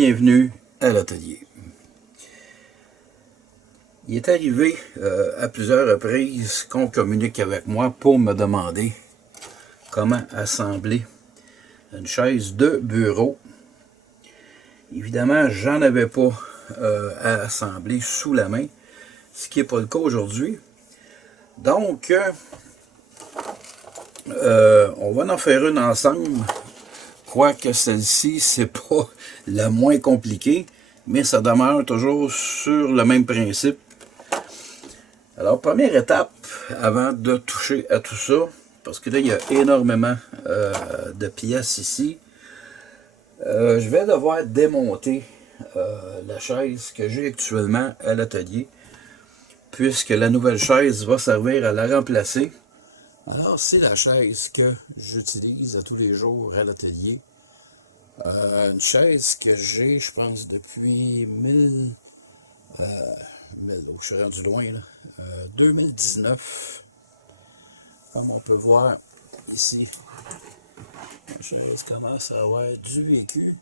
bienvenue à l'atelier. Il est arrivé à plusieurs reprises qu'on communique avec moi pour me demander comment assembler une chaise de bureau. Évidemment, j'en avais pas à assembler sous la main, ce qui n'est pas le cas aujourd'hui. Donc, on va en faire une ensemble. Quoique celle-ci, c'est pas la moins compliquée, mais ça demeure toujours sur le même principe. Alors, première étape, avant de toucher à tout ça, parce que là, il y a énormément de pièces ici, je vais devoir démonter la chaise que j'ai actuellement à l'atelier, puisque la nouvelle chaise va servir à la remplacer. Alors, c'est la chaise que j'utilise à tous les jours à l'atelier. Une chaise que j'ai, je pense, depuis je suis rendu loin, là, 2019. Comme on peut voir ici, la chaise commence à avoir du vécu.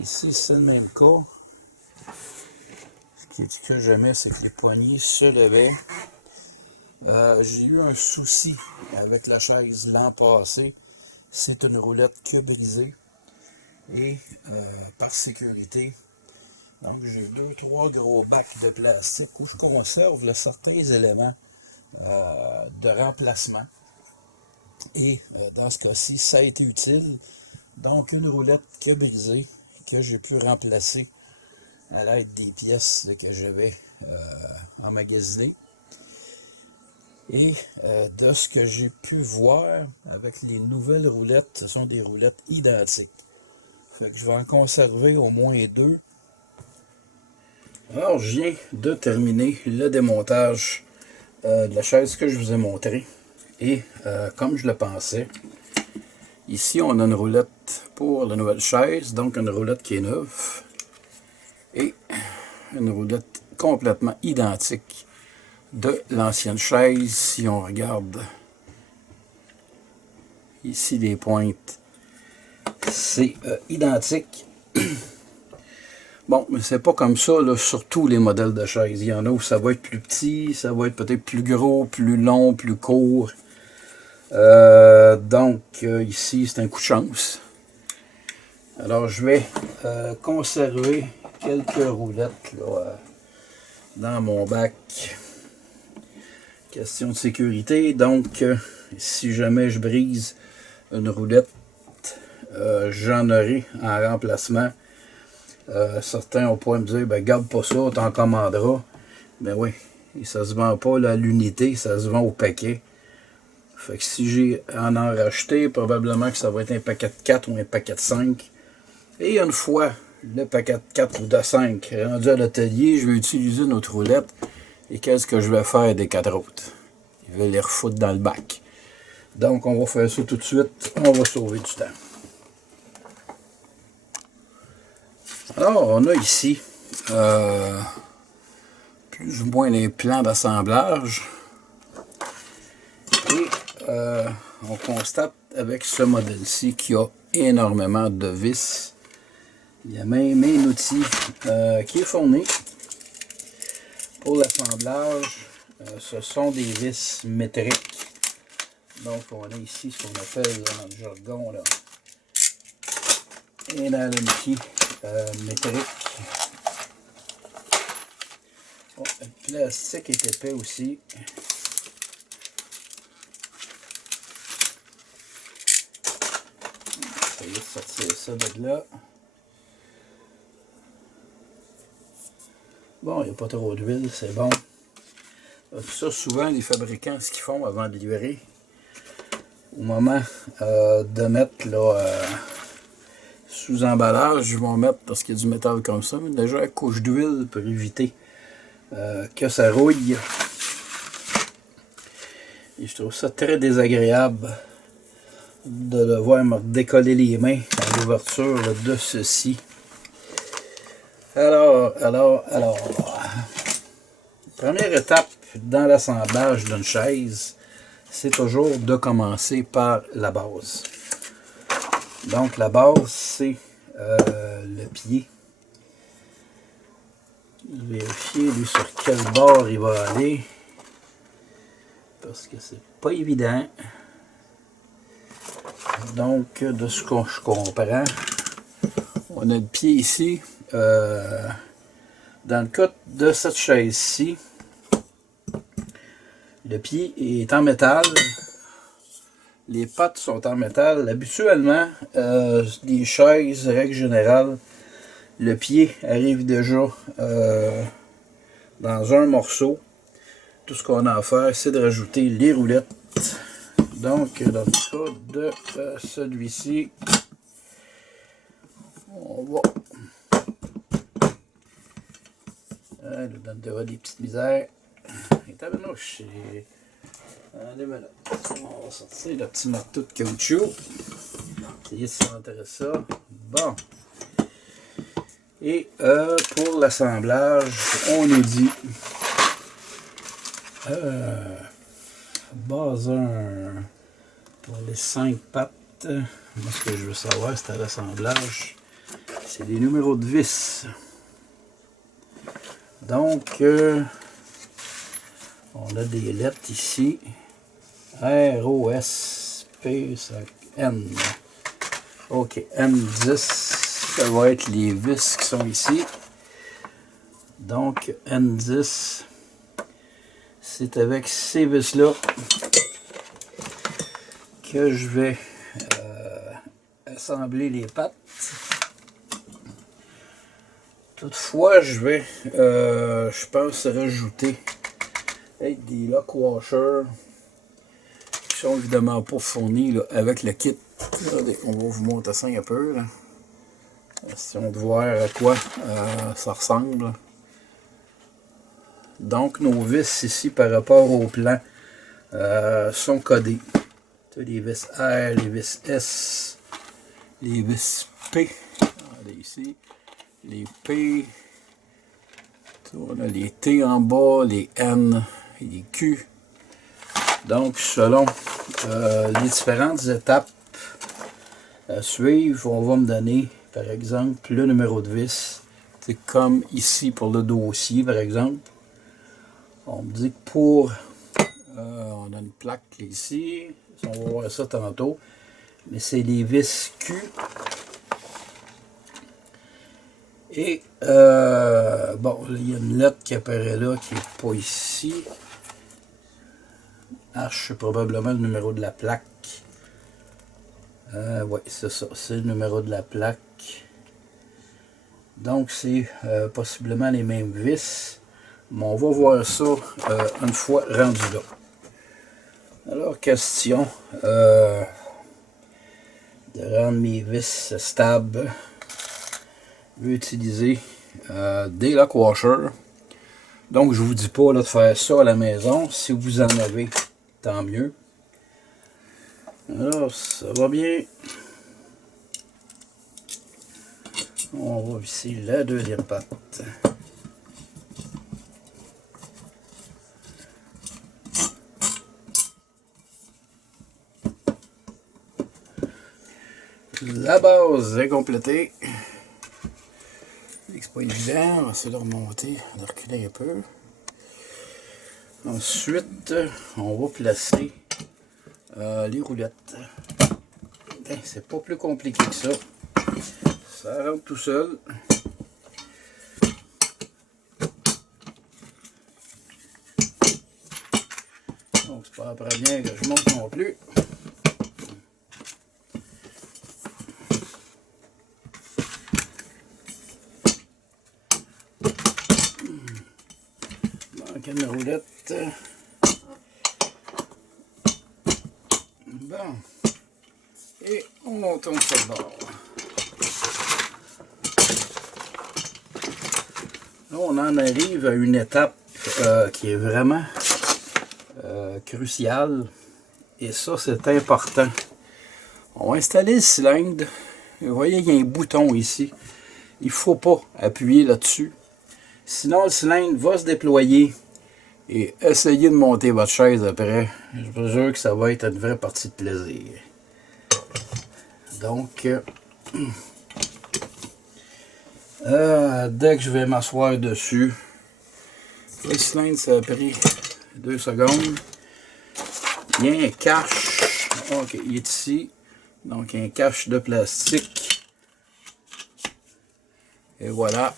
Ici, c'est le même cas. Ce que j'aimais, c'est que les poignées se levaient. J'ai eu un souci avec la chaise l'an passé. C'est une roulette qui a brisé. Et par sécurité, donc j'ai 2-3 gros bacs de plastique où je conserve certains éléments de remplacement. Et dans ce cas-ci, ça a été utile. Donc une roulette qui a brisé, que j'ai pu remplacer à l'aide des pièces que j'avais emmagasinées. Et de ce que j'ai pu voir avec les nouvelles roulettes, ce sont des roulettes identiques. Fait que je vais en conserver au moins 2. Alors, je viens de terminer le démontage de la chaise que je vous ai montré. Et comme je le pensais, ici on a une roulette pour la nouvelle chaise, donc une roulette qui est neuve. Et une roulette complètement identique de l'ancienne chaise. Si on regarde ici les pointes, c'est identique. Bon, mais c'est pas comme ça là, sur tous les modèles de chaises. Il y en a où ça va être plus petit, ça va être peut-être plus gros, plus long, plus court. Donc ici c'est un coup de chance. Alors je vais conserver quelques roulettes là, dans mon bac. Question de sécurité. Donc si jamais je brise une roulette, j'en aurai en remplacement. Certains ont pas me dire, ben garde pas ça, t'en commanderas. Ben oui, et ça se vend pas là, à l'unité, ça se vend au paquet. Fait que si j'ai en racheté, probablement que ça va être un paquet de 4 ou un paquet de 5. Et une fois le paquet de 4 ou de 5 rendu à l'atelier, je vais utiliser notre roulette. Et qu'est-ce que je vais faire des 4 autres? Je vais les refoutre dans le bac. Donc on va faire ça tout de suite, on va sauver du temps. Alors, on a ici plus ou moins les plans d'assemblage. Et on constate avec ce modèle-ci qu'il y a énormément de vis. Il y a même un outil qui est fourni pour l'assemblage. Ce sont des vis métriques. Donc, on a ici ce qu'on appelle dans le jargon là, un Allen key métrique. Oh, le plastique est épais aussi. Je vais sortir ça de là. Bon, il n'y a pas trop d'huile, c'est bon. Ça, souvent, les fabricants, ce qu'ils font avant de livrer, au moment de mettre là, sous emballage, ils vont mettre, parce qu'il y a du métal comme ça, mais déjà une couche d'huile pour éviter que ça rouille. Et je trouve ça très désagréable de devoir me décoller les mains à l'ouverture de ceci. Alors. Première étape dans l'assemblage d'une chaise, c'est toujours de commencer par la base. Donc la base, c'est le pied. Vérifier lui sur quel bord il va aller. Parce que c'est pas évident. Donc, de ce que je comprends, on a le pied ici. Dans le cas de cette chaise-ci, le pied est en métal. Les pattes sont en métal. Habituellement, les chaises, règle générale, le pied arrive déjà dans un morceau. Tout ce qu'on a à faire, c'est de rajouter les roulettes. Donc, dans le cas de celui-ci, on va... il donne des petites misères. On va sortir le petit marteau de caoutchouc. Essayer de s'enterrer ça. Bon. Et pour l'assemblage, on nous dit base 1 pour les 5 pattes. Moi, ce que je veux savoir, c'est à l'assemblage, c'est les numéros de vis. Donc, on a des lettres ici. R, O, S, P, N. OK, N10, ça va être les vis qui sont ici. Donc, N10, c'est avec ces vis-là que je vais assembler les pattes. Toutefois, je vais, je pense, rajouter des lock washers qui sont évidemment pas fournis là, avec le kit. Regardez, on va vous montrer ça un peu. Là. Question de voir à quoi ça ressemble. Donc, nos vis ici, par rapport au plan, sont codées. Les vis R, les vis S, les vis P. Regardez ici. Les P, on a les T en bas, les N et les Q. Donc, selon les différentes étapes à suivre, on va me donner, par exemple, le numéro de vis. C'est comme ici pour le dossier, par exemple. On me dit que pour... on a une plaque ici. On va voir ça tantôt. Mais c'est les vis Q. Et, bon, il y a une lettre qui apparaît là, qui n'est pas ici. H, c'est probablement le numéro de la plaque. Oui, c'est ça, c'est le numéro de la plaque. Donc, c'est possiblement les mêmes vis. Mais on va voir ça une fois rendu là. Alors, question de rendre mes vis stables. Je vais utiliser des lock washers. Donc, je ne vous dis pas là, de faire ça à la maison. Si vous en avez, tant mieux. Alors, ça va bien. On va visser la deuxième patte. La base est complétée. C'est pas évident, on va essayer de remonter, de reculer un peu. Ensuite, on va placer les roulettes. Ben, c'est pas plus compliqué que ça. Ça rentre tout seul. Donc c'est pas après bien que je monte non plus. Une roulette. Bon. Et on tourne sur le bord. Là, on en arrive à une étape qui est vraiment cruciale. Et ça, c'est important. On va installer le cylindre. Vous voyez, il y a un bouton ici. Il ne faut pas appuyer là-dessus. Sinon, le cylindre va se déployer. Et essayez de monter votre chaise après. Je vous jure que ça va être une vraie partie de plaisir. Donc, Dès que je vais m'asseoir dessus, le cylindre, ça a pris 2 secondes. Il y a un cache. Ok, il est ici. Donc, un cache de plastique. Et voilà.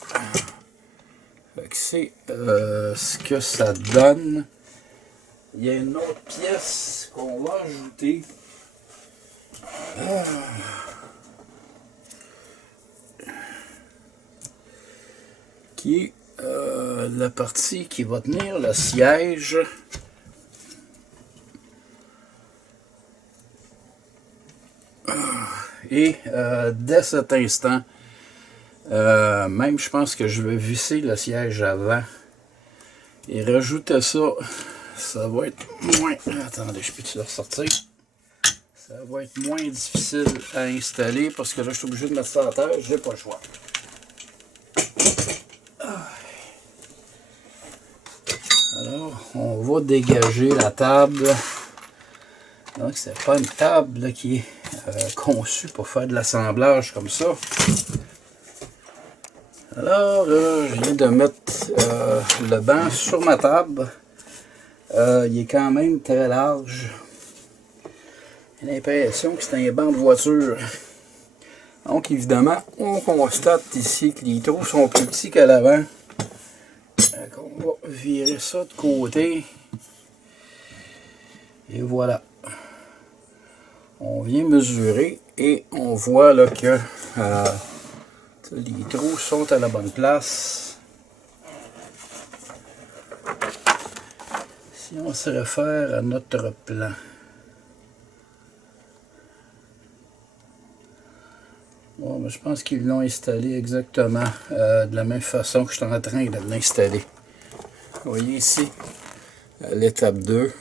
C'est ce que ça donne. Il y a une autre pièce qu'on va ajouter. Qui est la partie qui va tenir le siège. Et dès cet instant, même je pense que je vais visser le siège avant et rajouter ça. Ça va être moins... Attendez, je peux-tu le ressortir? Ça va être moins difficile à installer parce que là, je suis obligé de mettre ça à terre. Je n'ai pas le choix. Alors, on va dégager la table. Donc, c'est pas une table là, qui est conçue pour faire de l'assemblage comme ça. Alors, je viens de mettre le banc sur ma table. Il est quand même très large. J'ai l'impression que c'est un banc de voiture. Donc, évidemment, on constate ici que les trous sont plus petits qu'à l'avant. On va virer ça de côté. Et voilà. On vient mesurer et on voit là que les trous sont à la bonne place. Si on se réfère à notre plan. Bon, ben, je pense qu'ils l'ont installé exactement de la même façon que je suis en train de l'installer. Vous voyez ici, l'étape 2.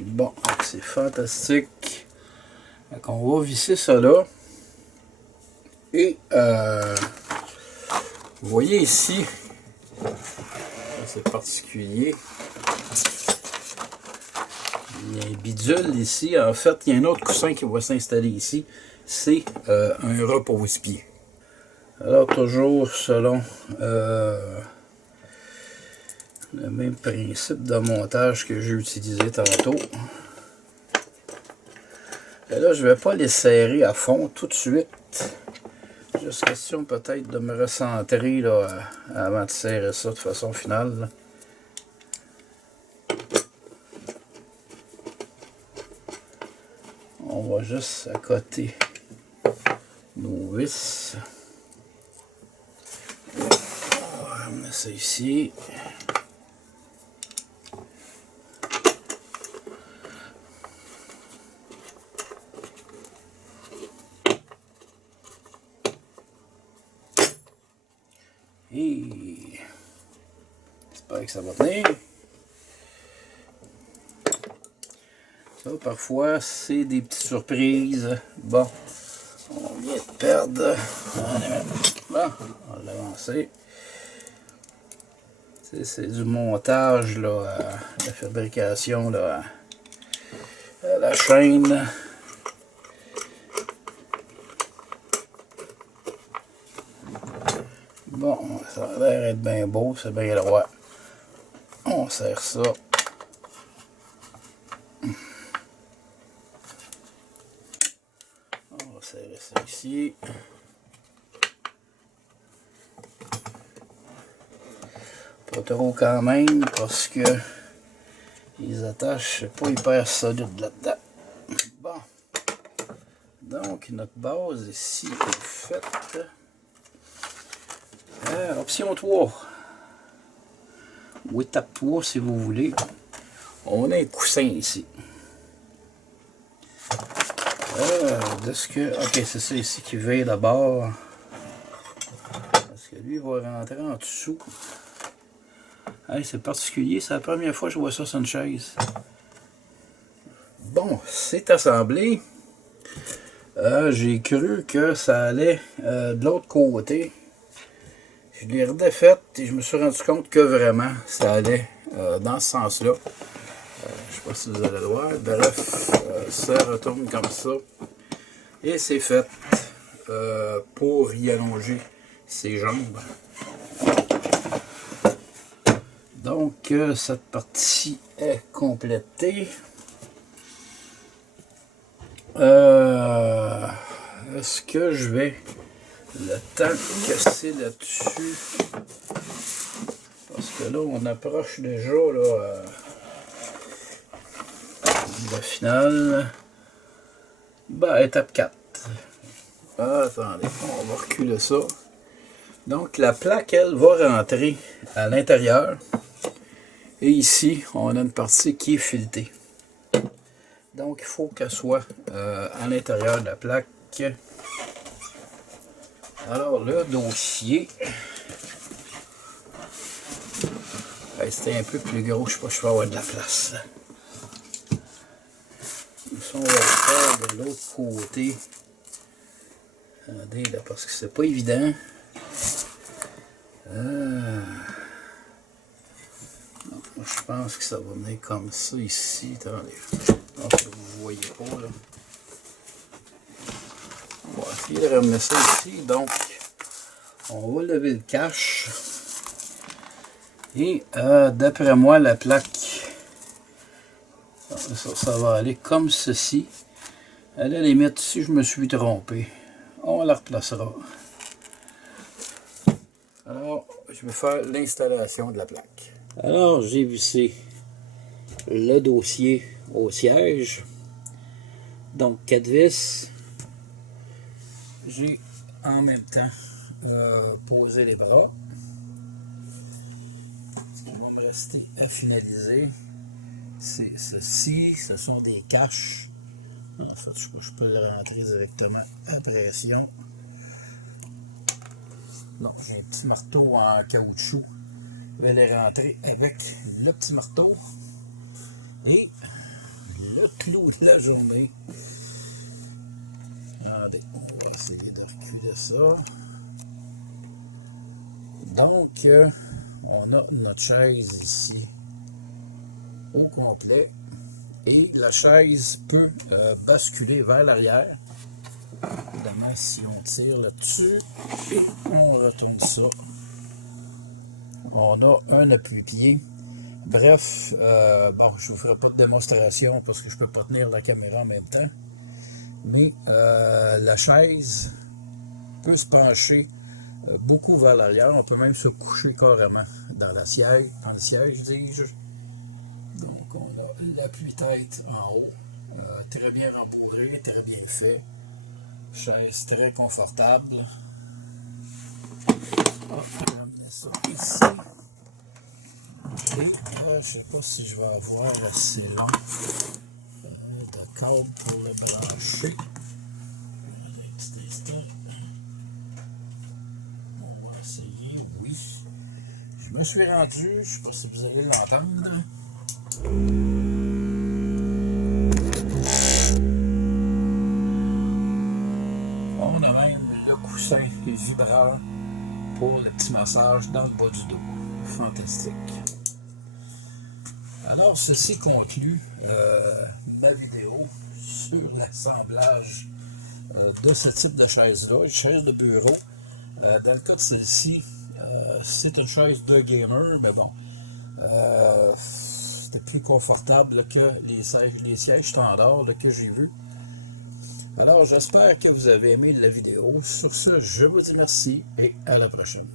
Bon, c'est fantastique. Donc, on va visser ça là. Et vous voyez ici, c'est particulier. Il y a un bidule ici. En fait, il y a un autre coussin qui va s'installer ici. C'est un repose-pied. Alors, toujours selon le même principe de montage que j'ai utilisé tantôt. Et là, je ne vais pas les serrer à fond tout de suite. Juste question peut-être de me recentrer là, avant de serrer ça de façon finale. Là. On va juste accoter nos vis. On va ramener ça ici. Et j'espère que ça va tenir. Ça, parfois, c'est des petites surprises. Bon, on vient de perdre. Bon, on va l'avancer. C'est du montage, là, la fabrication, là, à la chaîne. Bon, ça a l'air d'être bien beau, c'est bien droit. On serre ça. On va serrer ça ici. Pas trop quand même, parce que les attaches, c'est pas hyper solide là-dedans. Bon. Donc, notre base ici est faite. Option 3. Ou étape 3 si vous voulez. On a un coussin ici. De ce que. Ok, c'est ça ici qui veille d'abord. Parce que lui va rentrer en dessous. Hey, c'est particulier, c'est la première fois que je vois ça sur une chaise. Bon, c'est assemblé. J'ai cru que ça allait de l'autre côté. Je l'ai redéfaite et je me suis rendu compte que vraiment ça allait dans ce sens-là. Je ne sais pas si vous allez le voir. Bref, ça retourne comme ça. Et c'est fait. pour y allonger ses jambes. Donc, cette partie est complétée. Est-ce que je vais le temps casser là-dessus? Parce que là, on approche déjà là, la finale. Ben, étape 4. Attendez, on va reculer ça. Donc, la plaque, elle, va rentrer à l'intérieur. Et ici, on a une partie qui est filetée. Donc, il faut qu'elle soit à l'intérieur de la plaque. Alors, le dossier. C'était un peu plus gros, je sais pas si je vais avoir de la place. Ça, on va le faire de l'autre côté. Attendez, là, parce que c'est pas évident. Donc, moi, je pense que ça va venir comme ça ici. Attendez. Donc, vous ne voyez pas là. On va essayer de ramener ça ici. Donc, on va lever le cache. Et d'après moi, la plaque, ça va aller comme ceci. À la limite, si je me suis trompé, on la replacera. Alors, je vais faire l'installation de la plaque. Alors, j'ai vissé le dossier au siège. Donc, 4 vis. J'ai en même temps posé les bras. Ce qui va me rester à finaliser, c'est ceci. Ce sont des caches. En fait, je peux le rentrer directement à pression. Donc, j'ai un petit marteau en caoutchouc. Je vais les rentrer avec le petit marteau. Et le clou de la journée. Attendez, on va essayer de reculer ça. Donc, on a notre chaise ici au complet. Et la chaise peut basculer vers l'arrière. Évidemment, si on tire là-dessus et on retourne ça, on a un appui-pied. Bref, bon, je ne vous ferai pas de démonstration parce que je ne peux pas tenir la caméra en même temps. Mais la chaise peut se pencher beaucoup vers l'arrière. On peut même se coucher carrément dans le siège, dis-je. Donc, on a l'appui-tête en haut. Très bien rembourré, très bien fait. Chaise très confortable. On va ramener ça ici. Et je ne sais pas si je vais avoir assez long de câble pour le brancher. Un petit instant. On va essayer, oui. Je me suis rendu, je ne sais pas si vous allez l'entendre. On a même le coussin vibreur pour le petit massage dans le bas du dos. Fantastique. Alors, ceci conclut ma vidéo sur l'assemblage de ce type de chaise-là, une chaise de bureau. Dans le cas de celle-ci, c'est une chaise de gamer, mais bon, c'était plus confortable que les sièges standards que j'ai vus. Alors, j'espère que vous avez aimé la vidéo. Sur ce, je vous dis merci et à la prochaine.